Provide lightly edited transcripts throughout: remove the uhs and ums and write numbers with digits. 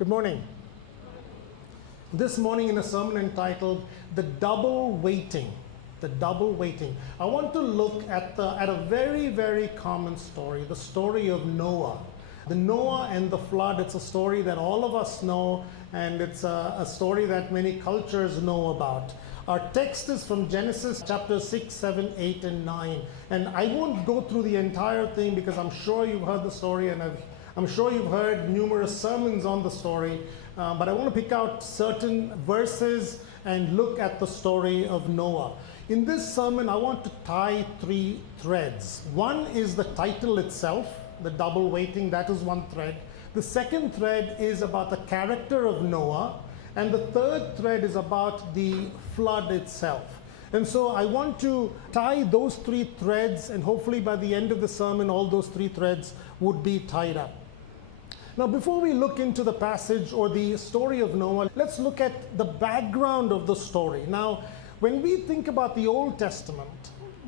Good morning. This morning, in a sermon entitled The Double Waiting, I want to look at a very, very common story, the story of Noah. The Noah and the flood, it's a story that all of us know, and it's a story that many cultures know about. Our text is from Genesis chapter 6, 7, 8, and 9. And I won't go through the entire thing because I'm sure you've heard the story, and I'm sure you've heard numerous sermons on the story. But I want to pick out certain verses and look at the story of Noah. In this sermon, I want to tie three threads. One is the title itself, the double waiting, that is one thread. The second thread is about the character of Noah. And the third thread is about the flood itself. And so I want to tie those three threads, and hopefully by the end of the sermon, all those three threads would be tied up. Now, before we look into the passage or the story of Noah, let's look at the background of the story. Now, when we think about the Old Testament,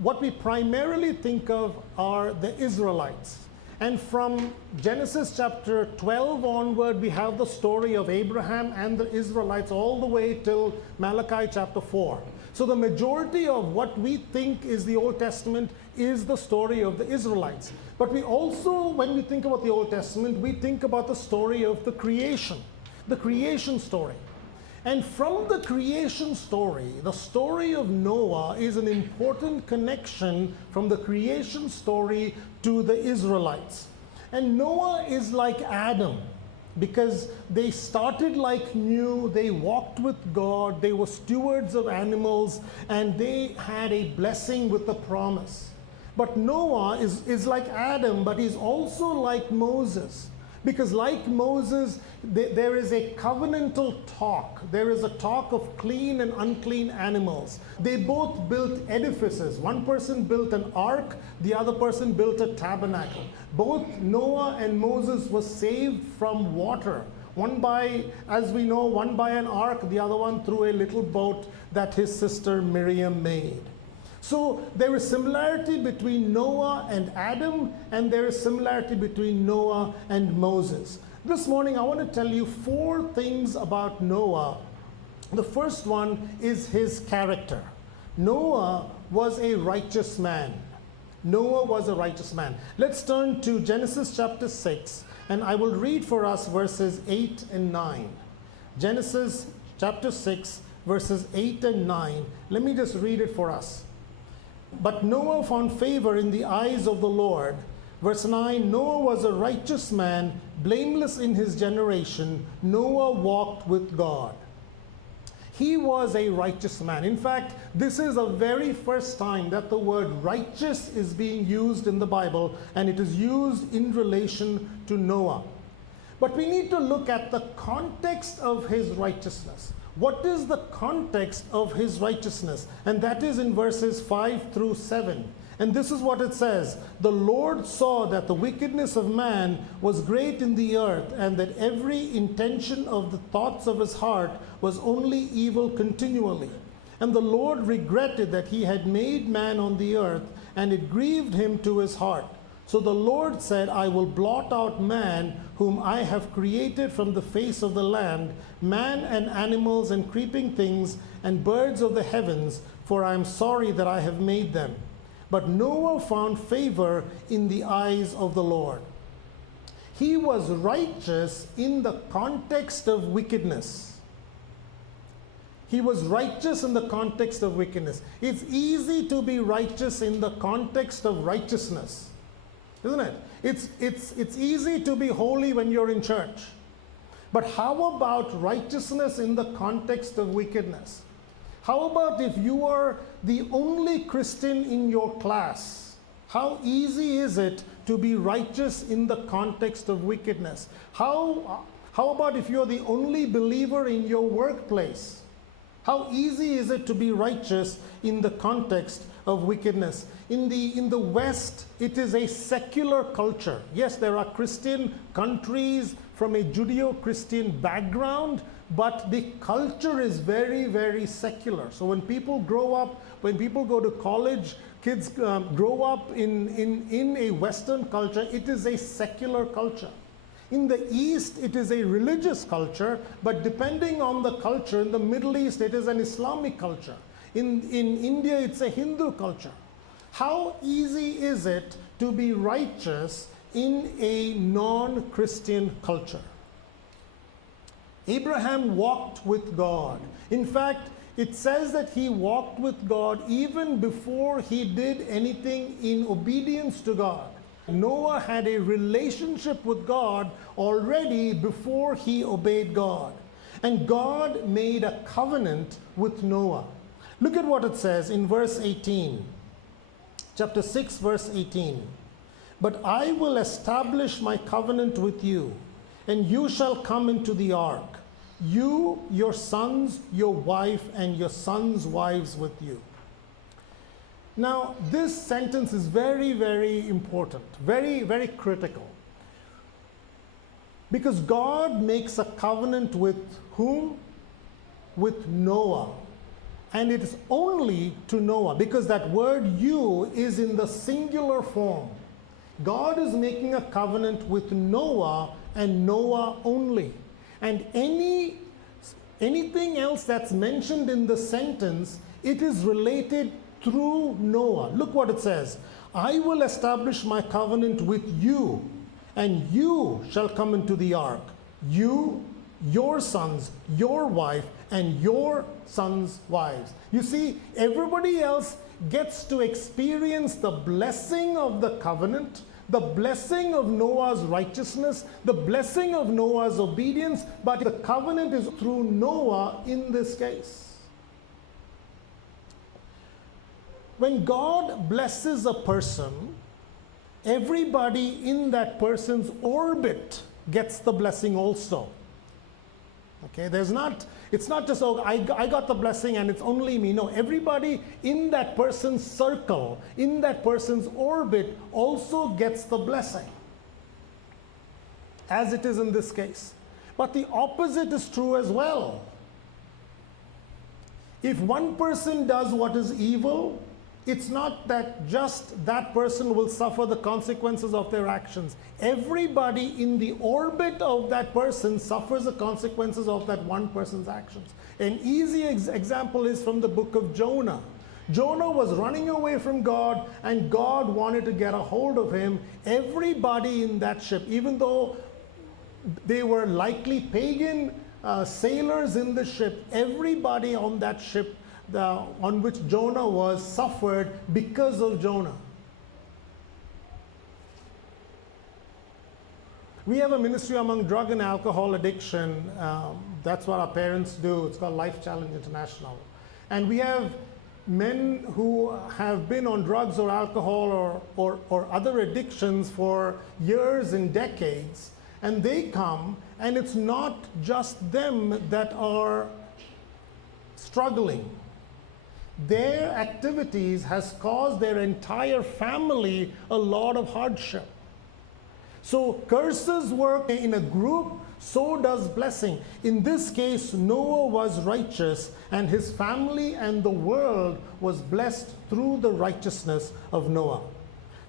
what we primarily think of are the Israelites. And from Genesis chapter 12 onward, we have the story of Abraham and the Israelites all the way till Malachi chapter 4. So the majority of what we think is the Old Testament is the story of the Israelites. But we also, when we think about the Old Testament, we think about the story of the creation story. And from the creation story, the story of Noah is an important connection from the creation story to the Israelites. And Noah is like Adam, because they started like new, they walked with God, they were stewards of animals, and they had a blessing with the promise. But Noah is like Adam, but he's also like Moses. Because like Moses, there is a covenantal talk. There is a talk of clean and unclean animals. They both built edifices. One person built an ark, the other person built a tabernacle. Both Noah and Moses were saved from water. One by, as we know, one by an ark, the other one through a little boat that his sister Miriam made. So there is similarity between Noah and Adam, and there is similarity between Noah and Moses. This morning I want to tell you four things about Noah. The first one is his character. Noah was a righteous man. Noah was a righteous man. Let's turn to Genesis chapter 6, and I will read for us verses 8 and 9. Genesis chapter 6, verses 8 and 9. Let me just read it for us. But Noah found favor in the eyes of the Lord. Verse 9, Noah was a righteous man, blameless in his generation. Noah walked with God. He was a righteous man. In fact, this is the very first time that the word righteous is being used in the Bible, and it is used in relation to Noah. But we need to look at the context of his righteousness. What is the context of his righteousness? And that is in verses 5 through 7. And this is what it says. The Lord saw that the wickedness of man was great in the earth, and that every intention of the thoughts of his heart was only evil continually. And the Lord regretted that he had made man on the earth, and it grieved him to his heart. So the Lord said, I will blot out man, whom I have created from the face of the land, man and animals and creeping things and birds of the heavens, for I am sorry that I have made them. But Noah found favor in the eyes of the Lord. He was righteous in the context of wickedness. He was righteous in the context of wickedness. It's easy to be righteous in the context of righteousness, isn't it? It's easy to be holy when you're in church. But how about righteousness in the context of wickedness? How about if you are the only Christian in your class? How easy is it to be righteous in the context of wickedness? How about if you're the only believer in your workplace? How easy is it to be righteous in the context of wickedness? In the West, it is a secular culture. Yes, there are Christian countries from a Judeo-Christian background, but the culture is very, very secular. So when people grow up, when people go to college, kids grow up in a Western culture, it is a secular culture. In the East, it is a religious culture, but depending on the culture, in the Middle East, it is an Islamic culture. In India, it's a Hindu culture. How easy is it to be righteous in a non-Christian culture? Abraham walked with God. In fact, it says that he walked with God even before he did anything in obedience to God. Noah had a relationship with God already before he obeyed God. And God made a covenant with Noah. Look at what it says in verse 18. Chapter 6, verse 18. But I will establish my covenant with you, and you shall come into the ark, you, your sons, your wife, and your sons' wives with you. Now, this sentence is very, very important, very, very critical. Because God makes a covenant with whom? With Noah. And it is only to Noah, because that word you is in the singular form. God is making a covenant with Noah and Noah only. And anything else that's mentioned in the sentence, it is related through Noah. Look what it says. I will establish my covenant with you, and you shall come into the ark. You, your sons, your wife, and your sons' wives. You see, everybody else gets to experience the blessing of the covenant, the blessing of Noah's righteousness, the blessing of Noah's obedience, but the covenant is through Noah in this case. When God blesses a person, everybody in that person's orbit gets the blessing also. Okay, it's not just, oh, I got the blessing and it's only me. No, everybody in that person's circle, in that person's orbit also gets the blessing, as it is in this case. But the opposite is true as well. If one person does what is evil, it's not that just that person will suffer the consequences of their actions. Everybody in the orbit of that person suffers the consequences of that one person's actions. An easy example is from the book of Jonah. Jonah was running away from God, and God wanted to get a hold of him. Everybody in that ship, even though they were likely pagan sailors in the ship, everybody on that ship on which Jonah was suffered because of Jonah. We have a ministry among drug and alcohol addiction. That's what our parents do. It's called Life Challenge International. And we have men who have been on drugs or alcohol or other addictions for years and decades. And they come, and it's not just them that are struggling. Their activities has caused their entire family a lot of hardship. So curses work in a group, so does blessing. In this case, Noah was righteous, and his family and the world was blessed through the righteousness of Noah.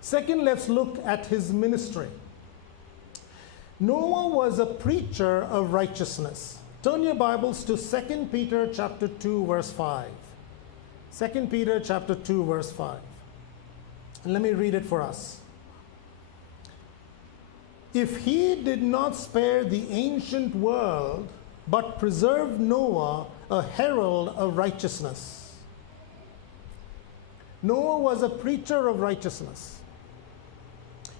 Second, let's look at his ministry. Noah was a preacher of righteousness. Turn your Bibles to 2 Peter chapter 2, verse 5. 2 Peter chapter 2, verse 5. And let me read it for us. If he did not spare the ancient world, but preserved Noah, a herald of righteousness. Noah was a preacher of righteousness.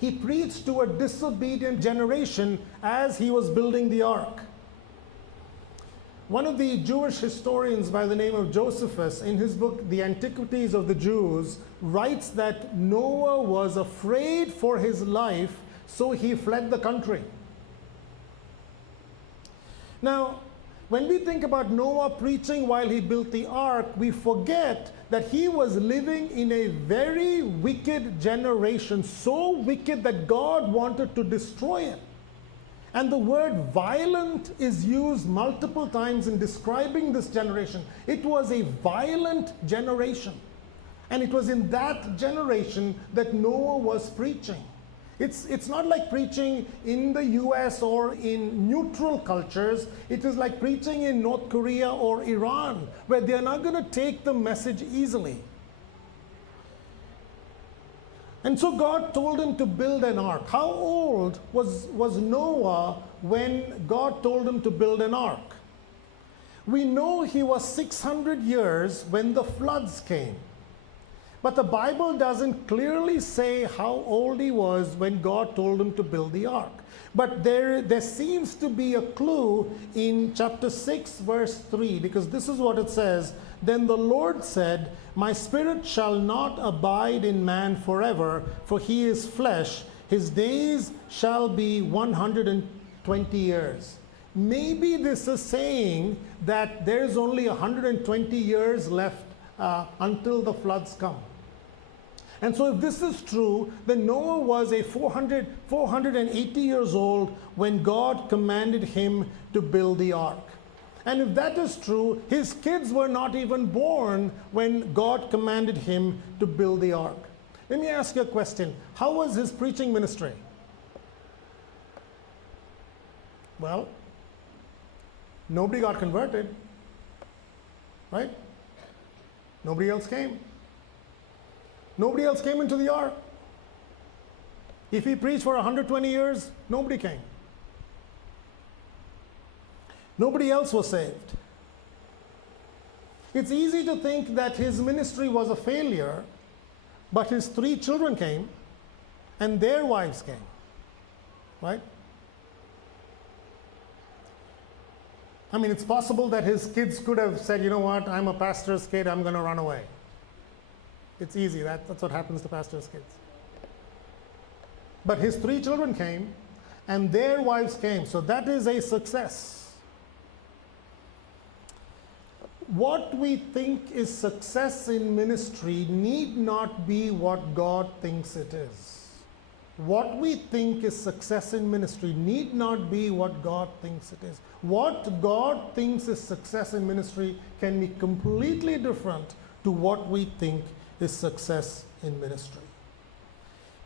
He preached to a disobedient generation as he was building the ark. One of the Jewish historians by the name of Josephus, in his book, The Antiquities of the Jews, writes that Noah was afraid for his life, so he fled the country. Now, when we think about Noah preaching while he built the ark, we forget that he was living in a very wicked generation, so wicked that God wanted to destroy it. And the word violent is used multiple times in describing this generation. It was a violent generation. And it was in that generation that Noah was preaching. It's not like preaching in the US or in neutral cultures. It is like preaching in North Korea or Iran, where they are not going to take the message easily. And so God told him to build an ark. How old was Noah when God told him to build an ark? We know he was 600 years when the floods came. But the Bible doesn't clearly say how old he was when God told him to build the ark. But there seems to be a clue in chapter 6, verse 3, because this is what it says. Then the Lord said, "My spirit shall not abide in man forever, for he is flesh. His days shall be 120 years. Maybe this is saying that there's only 120 years left until the floods come. And so if this is true, then Noah was 480 years old when God commanded him to build the ark. And if that is true, his kids were not even born when God commanded him to build the ark. Let me ask you a question. How was his preaching ministry? Well, nobody got converted, right? Nobody else came. Nobody else came into the ark. If he preached for 120 years, nobody came. Nobody else was saved. It's easy to think that his ministry was a failure, but his 3 children came and their wives came, right? I mean, it's possible that his kids could have said, you know what, I'm a pastor's kid, I'm going to run away. It's easy, that's what happens to pastors' kids. But his 3 children came and their wives came, so that is a success. What we think is success in ministry need not be what God thinks it is. What we think is success in ministry need not be what God thinks it is. What God thinks is success in ministry can be completely different to what we think is success in ministry.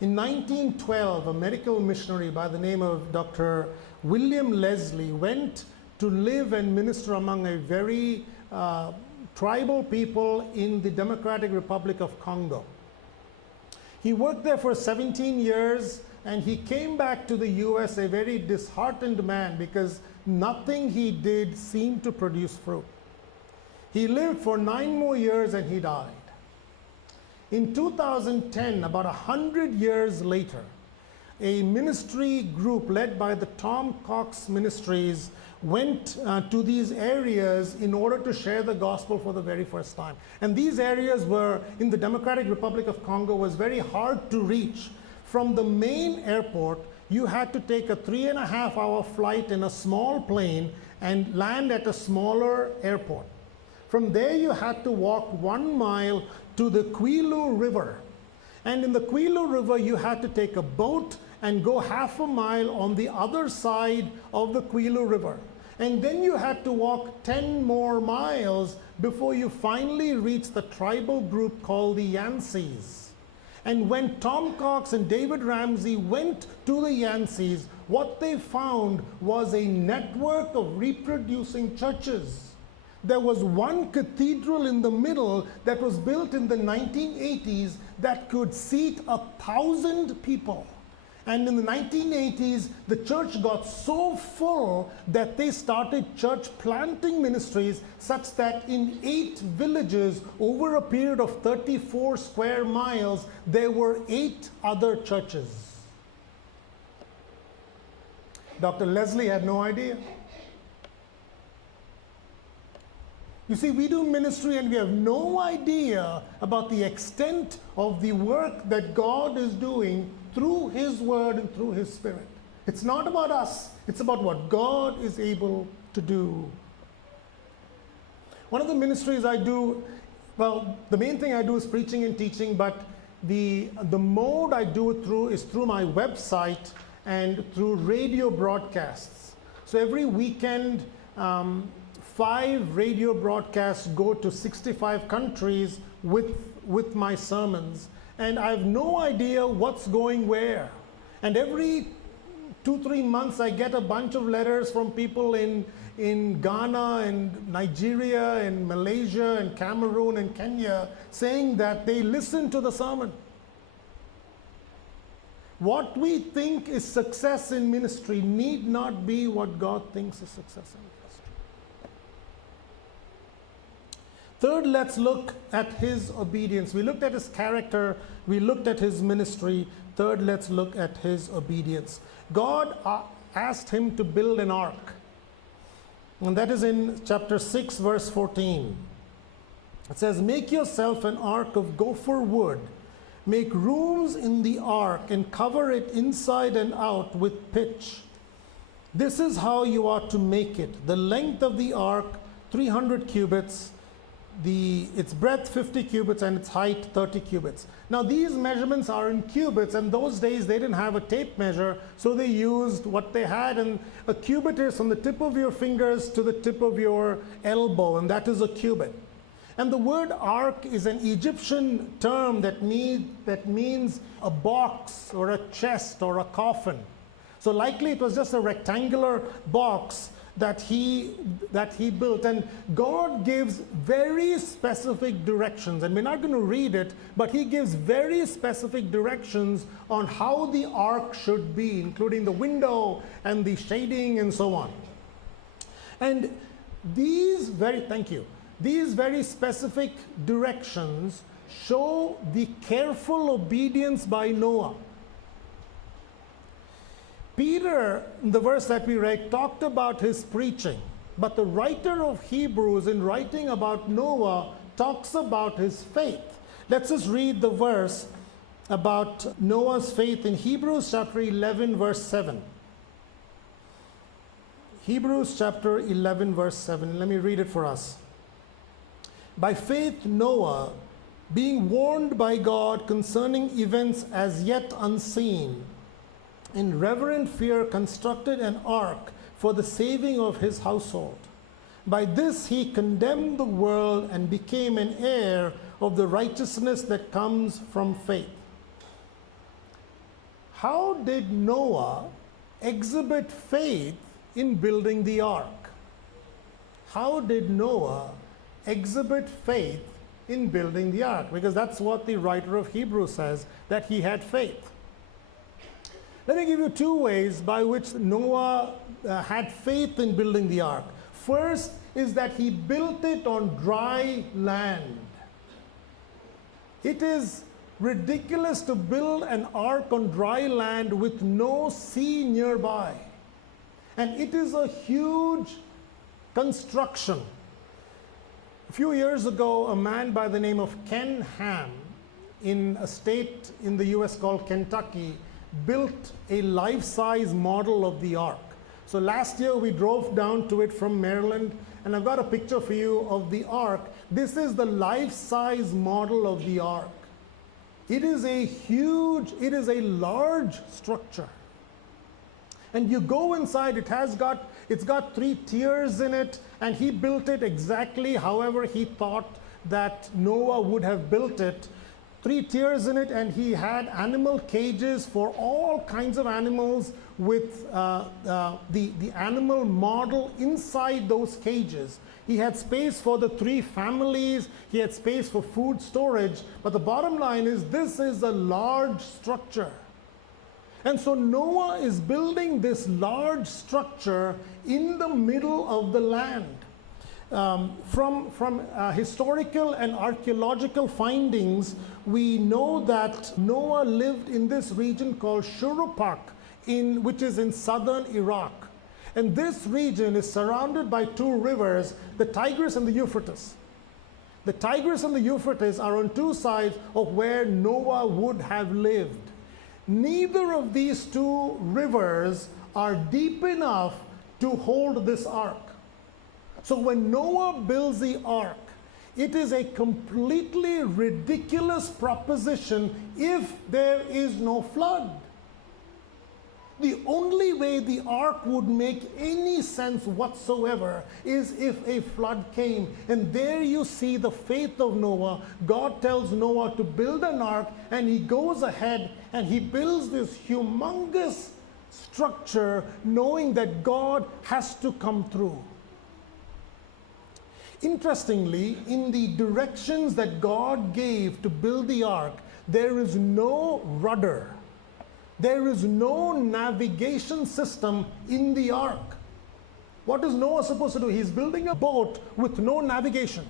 In 1912, a medical missionary by the name of Dr. William Leslie went to live and minister among a very tribal people in the Democratic Republic of Congo. He worked there for 17 years and he came back to the US a very disheartened man because nothing he did seemed to produce fruit. He lived for 9 more years and he died. In 2010, about 100 years later, a ministry group led by the Tom Cox Ministries went to these areas in order to share the gospel for the very first time. And these areas were in the Democratic Republic of Congo, was very hard to reach. From the main airport, you had to take a 3.5-hour flight in a small plane and land at a smaller airport. From there, you had to walk 1 mile to the Kwilu River. And in the Kwilu River, you had to take a boat and go 1/2 mile on the other side of the Kwilu River. And then you had to walk 10 more miles before you finally reached the tribal group called the Yansees. And when Tom Cox and David Ramsey went to the Yansees, what they found was a network of reproducing churches. There was one cathedral in the middle that was built in the 1980s that could seat 1,000 people. And in the 1980s, the church got so full that they started church planting ministries such that in 8 villages over a period of 34 square miles, there were 8 other churches. Dr. Leslie had no idea. You see, we do ministry and we have no idea about the extent of the work that God is doing through His Word and through His Spirit. It's not about us. It's about what God is able to do. One of the ministries I do, well, the main thing I do is preaching and teaching, but the mode I do it through is through my website and through radio broadcasts. So every weekend, 5 radio broadcasts go to 65 countries with my sermons. And I have no idea what's going where. And every 2, 3 months, I get a bunch of letters from people in Ghana and Nigeria and Malaysia and Cameroon and Kenya saying that they listen to the sermon. What we think is success in ministry need not be what God thinks is success in ministry. Third, let's look at his obedience. We looked at his character, we looked at his ministry. Third, let's look at his obedience. God asked him to build an ark. And that is in chapter 6, verse 14. It says, "Make yourself an ark of gopher wood. Make rooms in the ark and cover it inside and out with pitch. This is how you are to make it. The length of the ark, 300 cubits, its breadth 50 cubits, and its height 30 cubits. Now these measurements are in cubits, and those days they didn't have a tape measure, so they used what they had, and a cubit is from the tip of your fingers to the tip of your elbow, and that is a cubit. And the word ark is an Egyptian term that means a box or a chest or a coffin. So likely it was just a rectangular box that he built. And God gives very specific directions. And we're not going to read it, but he gives very specific directions on how the ark should be, including the window and the shading and so on. And these very specific directions show the careful obedience by Noah. Peter, in the verse that we read, talked about his preaching, but the writer of Hebrews, in writing about Noah, talks about his faith. Let's just read the verse about Noah's faith in Hebrews chapter 11, verse 7. Hebrews chapter 11, verse 7. Let me read it for us. "By faith Noah, being warned by God concerning events as yet unseen, in reverent fear constructed an ark for the saving of his household. By this he condemned the world and became an heir of the righteousness that comes from faith." How did Noah exhibit faith in building the ark? How did Noah exhibit faith in building the ark? Because that's what the writer of Hebrews says, that he had faith. Let me give you two ways by which Noah had faith in building the ark. First is that he built it on dry land. It is ridiculous to build an ark on dry land with no sea nearby. And it is a huge construction. A few years ago, a man by the name of Ken Ham, in a state in the US called Kentucky, built a life-size model of the ark. So last year we drove down to it from Maryland, and I've got a picture for you of the ark. This is the life-size model of the ark. It is a large structure. And you go inside, it's got 3 tiers in it, and he built it exactly however he thought that Noah would have built it. 3 tiers in it, and he had animal cages for all kinds of animals with the animal model inside those cages. He had space for the 3 families, he had space for food storage, but the bottom line is this is a large structure. And so Noah is building this large structure in the middle of the land. From historical and archaeological findings, we know that Noah lived in this region called Shuruppak, which is in southern Iraq. And this region is surrounded by 2 rivers, the Tigris and the Euphrates. The Tigris and the Euphrates are on 2 sides of where Noah would have lived. Neither of these 2 rivers are deep enough to hold this ark. So when Noah builds the ark, it is a completely ridiculous proposition if there is no flood. The only way the ark would make any sense whatsoever is if a flood came. And there you see the faith of Noah. God tells Noah to build an ark, and he goes ahead and he builds this humongous structure, knowing that God has to come through. Interestingly, in the directions that God gave to build the ark, there is no rudder. There is no navigation system in the ark. What is Noah supposed to do? He's building a boat with no navigation.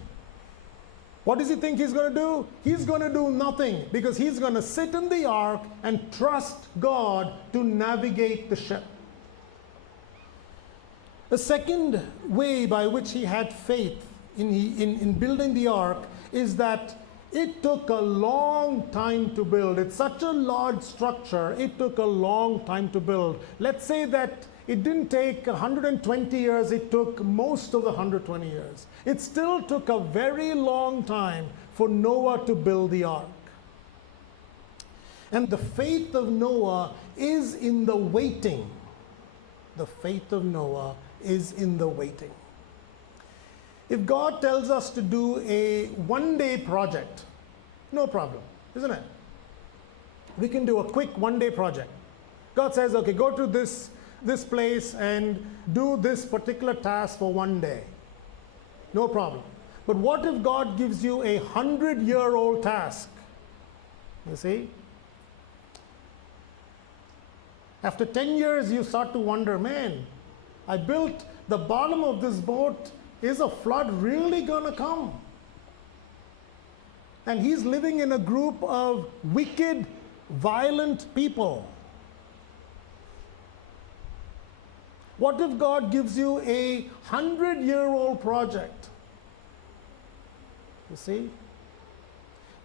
What does he think he's going to do? He's going to do nothing, because he's going to sit in the ark and trust God to navigate the ship. The second way by which he had faith in building the ark is that it took a long time to build. It's such a large structure, it took a long time to build. Let's say that it didn't take 120 years, it took most of the 120 years. It still took a very long time for Noah to build the ark. And the faith of Noah is in the waiting. The faith of Noah is in the waiting. If God tells us to do a one-day project, no problem, isn't it? We can do a quick one-day project. God says, okay, go to this place and do this particular task for one day. No problem. But what if God gives you a 100-year-old task? You see? After 10 years, you start to wonder, man, I built the bottom of this boat. Is a flood really going to come? And he's living in a group of wicked, violent people. What if God gives you a 100-year-old project? You see?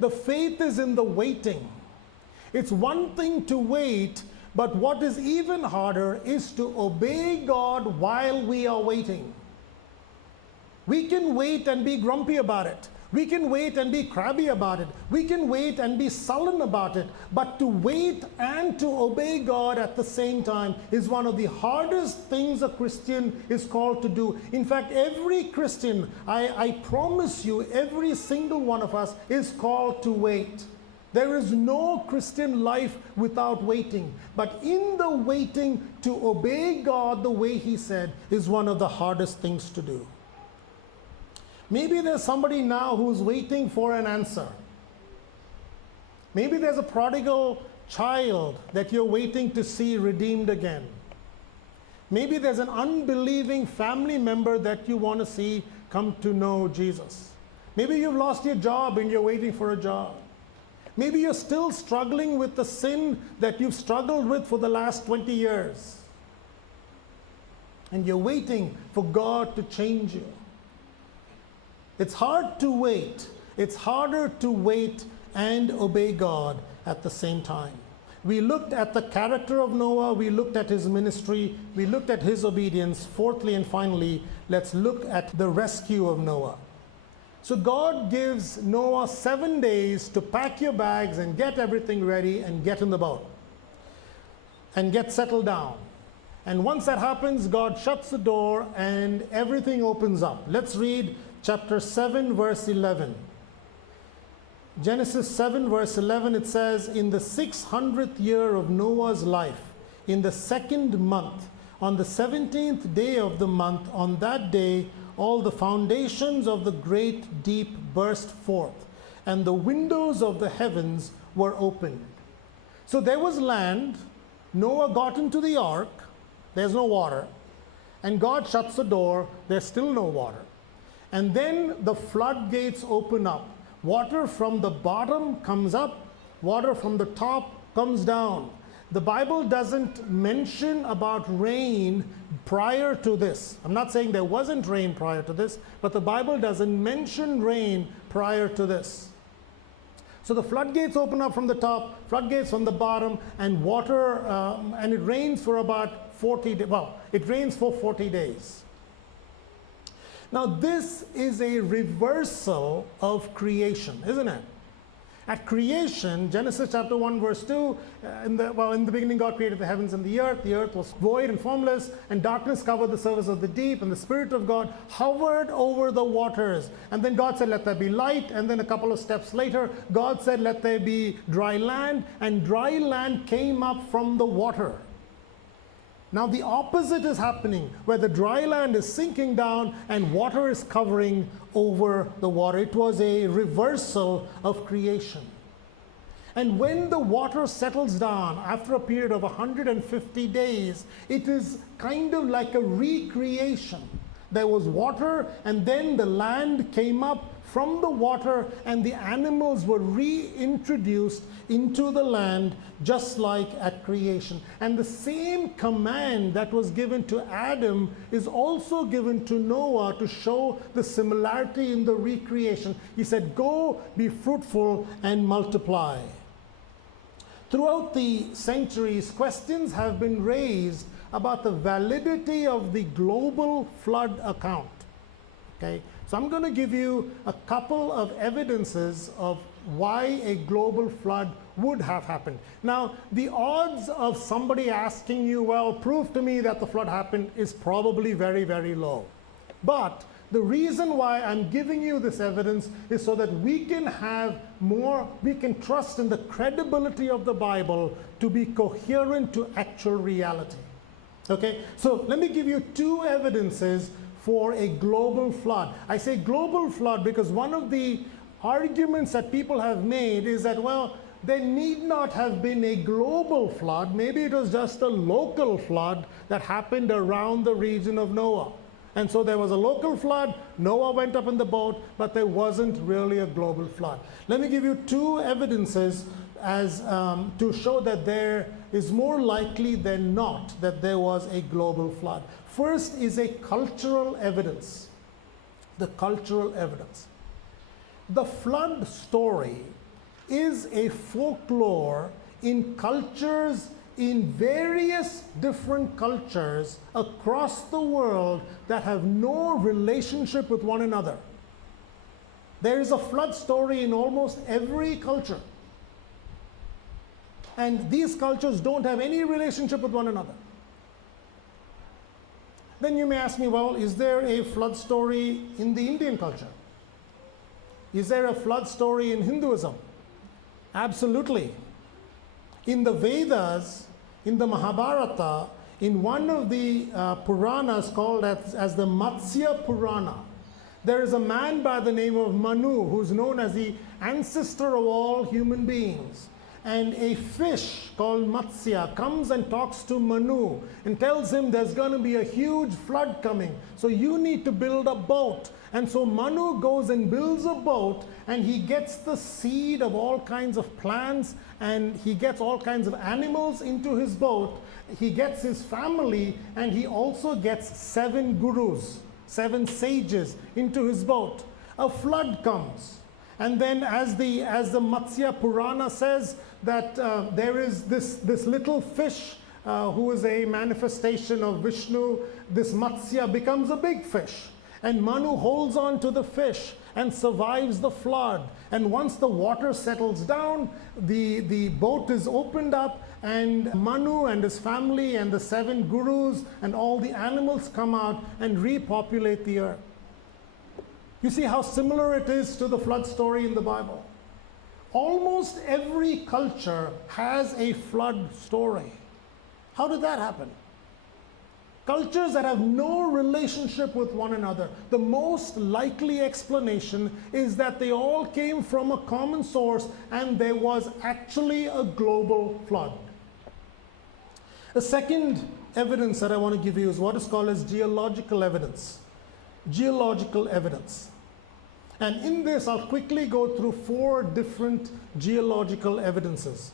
The faith is in the waiting. It's one thing to wait, but what is even harder is to obey God while we are waiting. We can wait and be grumpy about it. We can wait and be crabby about it. We can wait and be sullen about it. But to wait and to obey God at the same time is one of the hardest things a Christian is called to do. In fact, every Christian, I promise you, every single one of us is called to wait. There is no Christian life without waiting. But in the waiting, to obey God the way He said is one of the hardest things to do. Maybe there's somebody now who's waiting for an answer. Maybe there's a prodigal child that you're waiting to see redeemed again. Maybe there's an unbelieving family member that you want to see come to know Jesus. Maybe you've lost your job and you're waiting for a job. Maybe you're still struggling with the sin that you've struggled with for the last 20 years. And you're waiting for God to change you. It's hard to wait. It's harder to wait and obey God at the same time. We looked at the character of Noah. We looked at his ministry. We looked at his obedience. Fourthly and finally, let's look at the rescue of Noah. So God gives Noah 7 days to pack your bags and get everything ready and get in the boat and get settled down. And once that happens, God shuts the door and everything opens up. Let's read chapter 7, verse 11. Genesis 7, verse 11, it says, "In the 600th year of Noah's life, in the 2nd month, on the 17th day of the month, on that day, all the foundations of the great deep burst forth, and the windows of the heavens were opened." So there was land. Noah got into the ark. There's no water. And God shuts the door. There's still no water. And then the floodgates open up. Water from the bottom comes up. Water from the top comes down. The Bible doesn't mention about rain prior to this. I'm not saying there wasn't rain prior to this, but the Bible doesn't mention rain prior to this. So the floodgates open up from the top, floodgates from the bottom, and water, and it rains for about 40 days. Well, it rains for 40 days. Now this is a reversal of creation, isn't it? At creation, Genesis chapter 1 verse 2, in the beginning God created the heavens and the earth was void and formless, and darkness covered the surface of the deep, and the Spirit of God hovered over the waters. And then God said, let there be light, and then a couple of steps later, God said, let there be dry land, and dry land came up from the water. Now the opposite is happening, where the dry land is sinking down and water is covering over the water. It was a reversal of creation. And when the water settles down after a period of 150 days, it is kind of like a recreation. There was water, and then the land came up from the water, and the animals were reintroduced into the land, just like at creation. And the same command that was given to Adam is also given to Noah to show the similarity in the recreation. He said, go, be fruitful, and multiply. Throughout the centuries, questions have been raised about the validity of the global flood account. Okay? So I'm going to give you a couple of evidences of why a global flood would have happened. Now, the odds of somebody asking you, well, prove to me that the flood happened, is probably very, very low. But the reason why I'm giving you this evidence is so that we can trust in the credibility of the Bible to be coherent to actual reality. Okay, so let me give you two evidences for a global flood. I say global flood because one of the arguments that people have made is that, well, there need not have been a global flood. Maybe it was just a local flood that happened around the region of Noah. And so there was a local flood, Noah went up in the boat, but there wasn't really a global flood. Let me give you two evidences as to show that there is more likely than not that there was a global flood. First is a cultural evidence. The cultural evidence. The flood story is a folklore in cultures, in various different cultures across the world that have no relationship with one another. There is a flood story in almost every culture. And these cultures don't have any relationship with one another. Then you may ask me, well, is there a flood story in the Indian culture? Is there a flood story in Hinduism? Absolutely. In the Vedas, in the Mahabharata, in one of the Puranas called as the Matsya Purana, there is a man by the name of Manu who's known as the ancestor of all human beings. And a fish called Matsya comes and talks to Manu and tells him there's going to be a huge flood coming, so you need to build a boat. And so Manu goes and builds a boat, and he gets the seed of all kinds of plants, and he gets all kinds of animals into his boat. He gets his family, and he also gets 7 gurus, 7 sages into his boat. A flood comes. And then as the Matsya Purana says, that there is this little fish who is a manifestation of Vishnu. This Matsya becomes a big fish. And Manu holds on to the fish and survives the flood. And once the water settles down, the boat is opened up, and Manu and his family and the 7 gurus and all the animals come out and repopulate the earth. You see how similar it is to the flood story in the Bible. Almost every culture has a flood story. How did that happen? Cultures that have no relationship with one another, the most likely explanation is that they all came from a common source and there was actually a global flood. The second evidence that I want to give you is what is called as geological evidence. Geological evidence. And in this, I'll quickly go through 4 different geological evidences.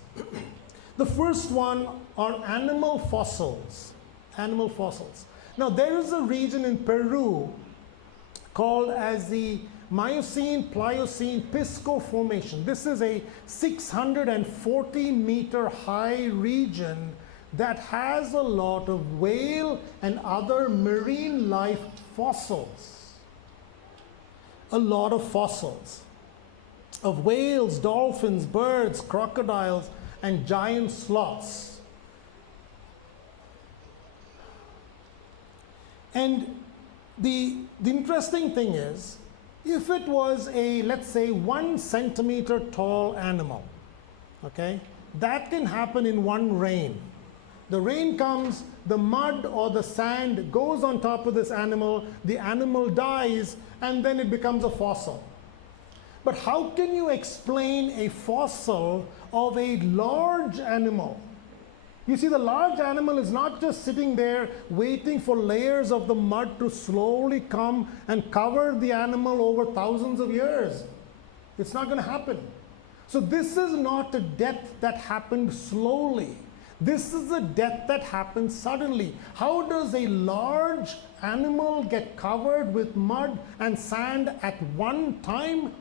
The first one are animal fossils. Animal fossils. Now, there is a region in Peru called as the Miocene-Pliocene Pisco Formation. This is a 640-meter high region that has a lot of whale and other marine life fossils. A lot of fossils. of whales, dolphins, birds, crocodiles, and giant sloths. And the interesting thing is, if it was a, let's say, 1 centimeter tall animal, okay, that can happen in one rain. The rain comes, the mud or the sand goes on top of this animal, the animal dies, and then it becomes a fossil. But how can you explain a fossil of a large animal? You see, the large animal is not just sitting there waiting for layers of the mud to slowly come and cover the animal over thousands of years. It's not going to happen. So this is not a death that happened slowly. This is a death that happens suddenly. How does a large animal get covered with mud and sand at one time?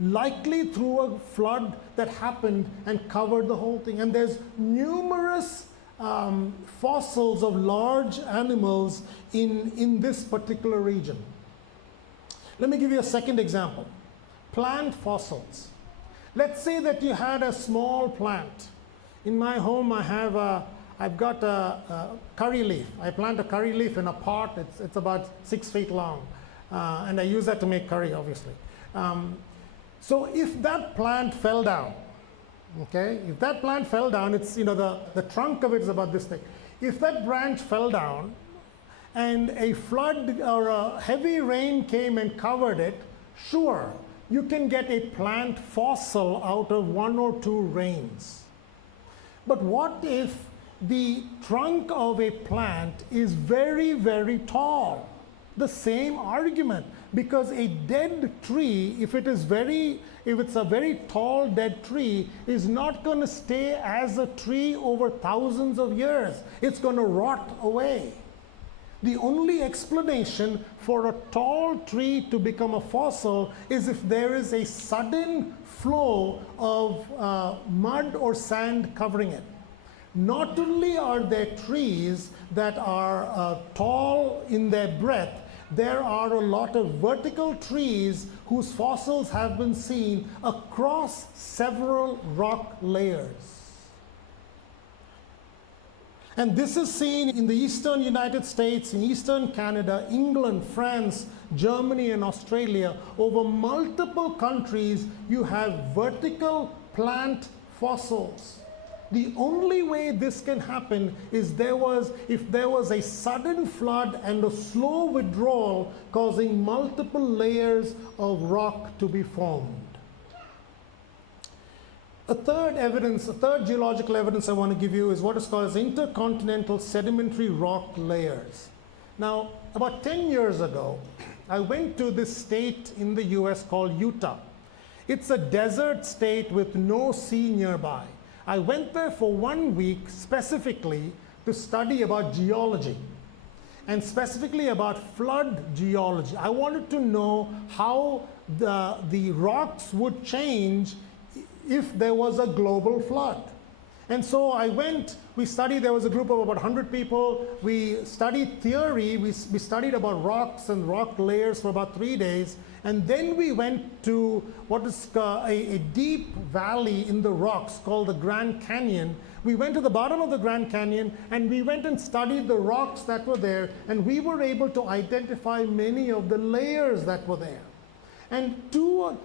Likely through a flood that happened and covered the whole thing. And there's numerous fossils of large animals in this particular region. Let me give you a second example. Plant fossils. Let's say that you had a small plant. In my home, I've got a curry leaf. I plant a curry leaf in a pot. It's about 6 feet long, and I use that to make curry, obviously. So if that plant fell down, okay, if that plant fell down, it's, you know, the trunk of it is about this thick. If that branch fell down, and a flood or a heavy rain came and covered it, sure, you can get a plant fossil out of 1 or 2 rains. But what if the trunk of a plant is very, very tall? The same argument, because a dead tree, if it's a very tall dead tree, is not going to stay as a tree over thousands of years. It's going to rot away. The only explanation for a tall tree to become a fossil is if there is a sudden flow of mud or sand covering it. Not only are there trees that are tall in their breadth, there are a lot of vertical trees whose fossils have been seen across several rock layers. And this is seen in the eastern United States, in eastern Canada, England, France, Germany, and Australia. Over multiple countries, you have vertical plant fossils. The only way this can happen is if there was a sudden flood and a slow withdrawal causing multiple layers of rock to be formed. A third geological evidence I want to give you is what is called as intercontinental sedimentary rock layers. Now, about 10 years ago, I went to this state in the US called Utah. It's a desert state with no sea nearby. I went there for 1 week specifically to study about geology, and specifically about flood geology. I wanted to know how the rocks would change if there was a global flood. And so I went, we studied, there was a group of about 100 people. We studied theory, we studied about rocks and rock layers for about 3 days. And then we went to what is a deep valley in the rocks called the Grand Canyon. We went to the bottom of the Grand Canyon and we went and studied the rocks that were there, and we were able to identify many of the layers that were there. And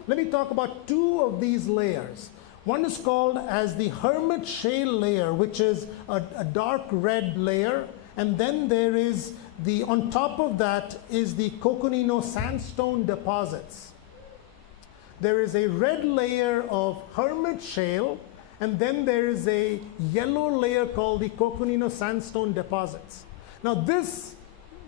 let me talk about 2 of these layers. One is called as the Hermit Shale layer, which is a dark red layer. And then there is on top of that is the Coconino sandstone deposits. There is a red layer of Hermit Shale, and then there is a yellow layer called the Coconino sandstone deposits. Now this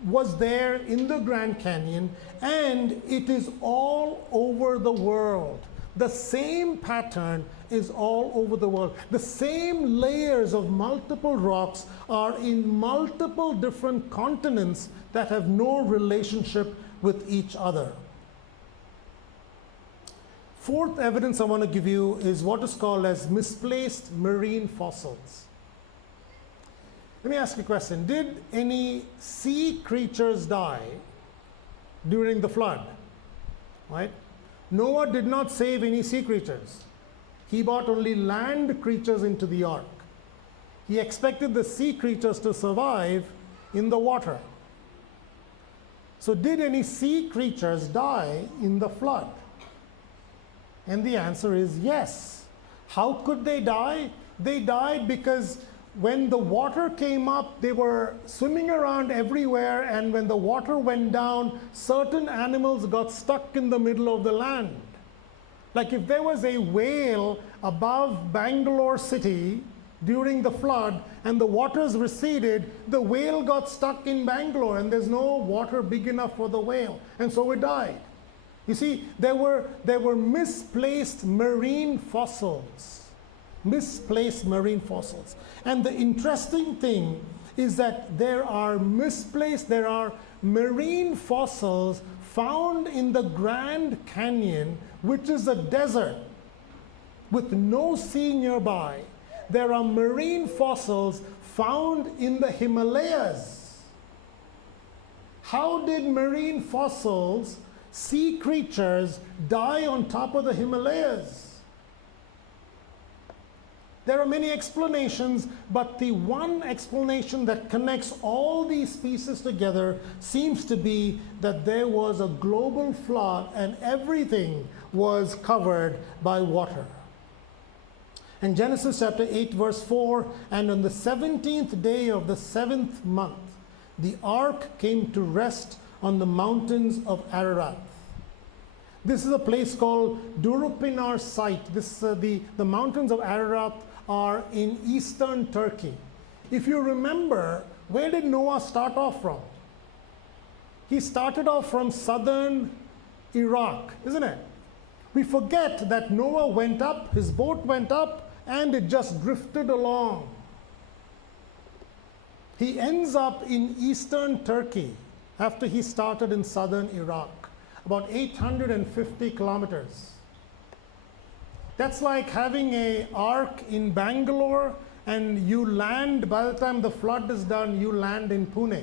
was there in the Grand Canyon, and it is all over the world. The same pattern is all over the world. The same layers of multiple rocks are in multiple different continents that have no relationship with each other. Fourth evidence I want to give you is what is called as misplaced marine fossils. Let me ask you a question. Did any sea creatures die during the flood? Right? Noah did not save any sea creatures. He brought only land creatures into the ark. He expected the sea creatures to survive in the water. So, did any sea creatures die in the flood? And the answer is yes. How could they die? They died because when the water came up, they were swimming around everywhere, and when the water went down, certain animals got stuck in the middle of the land. Like if there was a whale above Bangalore city during the flood and the waters receded, the whale got stuck in Bangalore and there's no water big enough for the whale, and so it died. You see, there were misplaced marine fossils. Misplaced marine fossils. And the interesting thing is that there are marine fossils found in the Grand Canyon, which is a desert with no sea nearby. There are marine fossils found in the Himalayas. How did marine fossils, sea creatures, die on top of the Himalayas? There are many explanations, but the one explanation that connects all these pieces together seems to be that there was a global flood and everything was covered by water. In Genesis chapter 8, verse 4, and on the 17th day of the 7th month, the ark came to rest on the mountains of Ararat. This is a place called Durupinar site. The mountains of Ararat are in eastern Turkey. If you remember, where did Noah start off from? He started off from southern Iraq, isn't it? We forget that Noah went up, his boat went up, and it just drifted along. He ends up in eastern Turkey after he started in southern Iraq, about 850 kilometers. That's like having an ark in Bangalore and you land, by the time the flood is done, you land in Pune,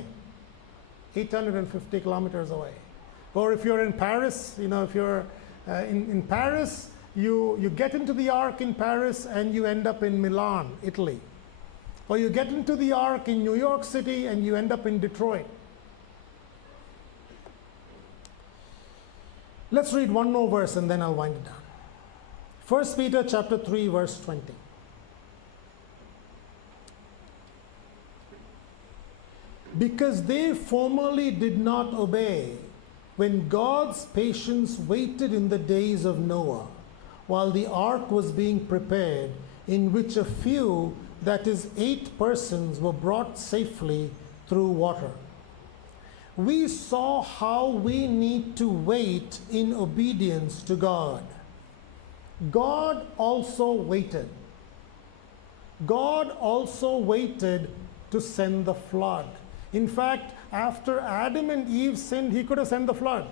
850 kilometers away. Or if you're in Paris, if you're in Paris, you get into the ark in Paris and you end up in Milan, Italy. Or you get into the ark in New York City and you end up in Detroit. Let's read one more verse and then I'll wind it down. 1 Peter chapter 3, verse 20. Because they formerly did not obey, when God's patience waited in the days of Noah, while the ark was being prepared, in which a few, that is 8 persons, were brought safely through water. We saw how we need to wait in obedience to God. God also waited. God also waited to send the flood. In fact, after Adam and Eve sinned, he could have sent the flood.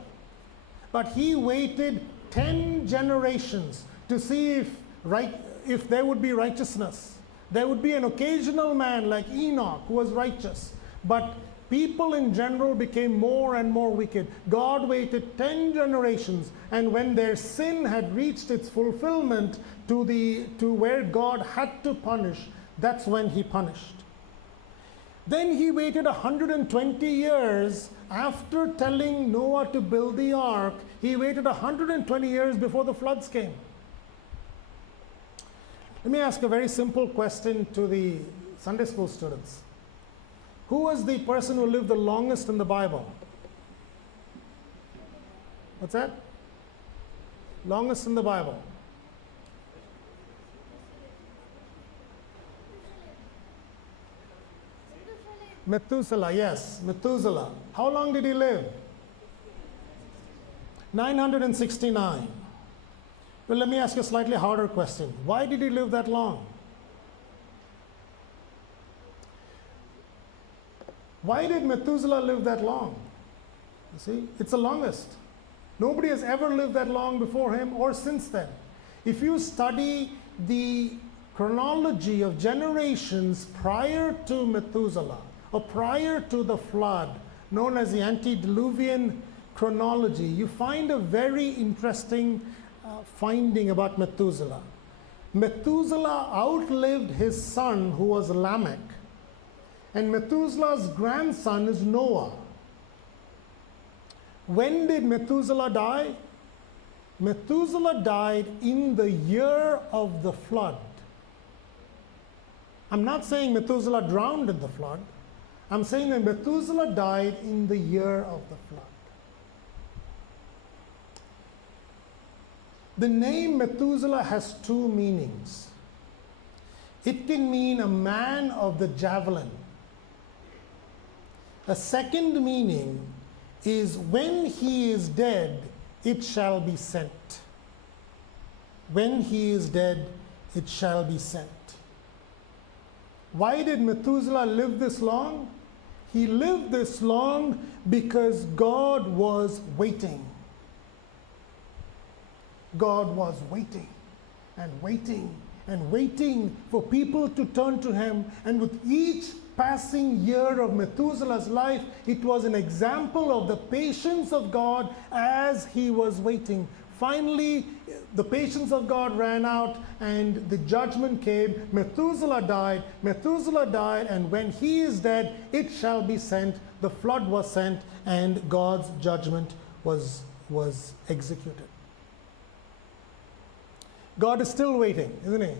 But he waited 10 generations to see if there would be righteousness. There would be an occasional man like Enoch who was righteous. But people in general became more and more wicked. God waited 10 generations, and when their sin had reached its fulfillment to where God had to punish, that's when he punished. Then he waited 120 years after telling Noah to build the ark. He waited 120 years before the floods came. Let me ask a very simple question to the Sunday school students. Who was the person who lived the longest in the Bible? What's that? Longest in the Bible. Methuselah, yes, Methuselah. How long did he live? 969. Well, let me ask you a slightly harder question. Why did he live that long? Why did Methuselah live that long? You see, it's the longest. Nobody has ever lived that long before him or since then. If you study the chronology of generations prior to Methuselah, or prior to the flood, known as the antediluvian chronology, you find a very interesting finding about Methuselah. Methuselah outlived his son, who was Lamech, and Methuselah's grandson is Noah. When did Methuselah die? Methuselah died in the year of the flood. I'm not saying Methuselah drowned in the flood. I'm saying that Methuselah died in the year of the flood. The name Methuselah has two meanings. It can mean a man of the javelin. A second meaning is when he is dead, it shall be sent. When he is dead, it shall be sent. Why did Methuselah live this long? He lived this long because God was waiting. God was waiting and waiting and waiting for people to turn to him. And with each passing year of Methuselah's life, it was an example of the patience of God as he was waiting. Finally, the patience of God ran out and the judgment came. Methuselah died, and when he is dead, it shall be sent. The flood was sent, and God's judgment was executed. God is still waiting, isn't he?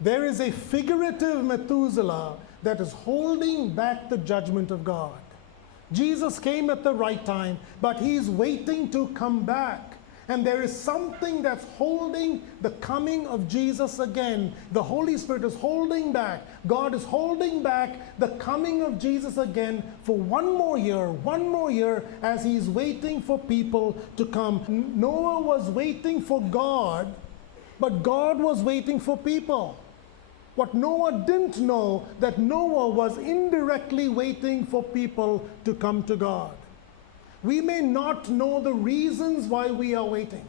There is a figurative Methuselah that is holding back the judgment of God. Jesus came at the right time, but he's waiting to come back. And there is something that's holding the coming of Jesus again. The Holy Spirit is holding back. God is holding back the coming of Jesus again for one more year, as he's waiting for people to come. Noah was waiting for God, but God was waiting for people. What Noah didn't know, that Noah was indirectly waiting for people to come to God. We may not know the reasons why we are waiting.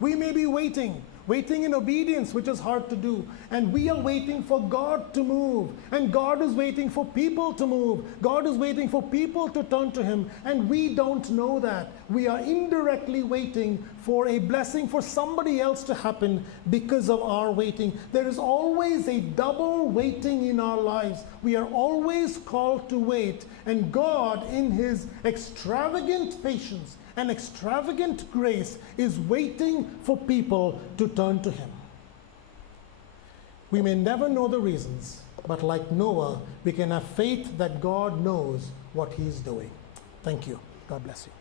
We may be waiting in obedience, which is hard to do. And we are waiting for God to move. And God is waiting for people to move. God is waiting for people to turn to him. And we don't know that. We are indirectly waiting for a blessing for somebody else to happen because of our waiting. There is always a double waiting in our lives. We are always called to wait. And God, in his extravagant patience and extravagant grace, is waiting for people to turn to him. We may never know the reasons, but like Noah, we can have faith that God knows what he's doing. Thank you. God bless you.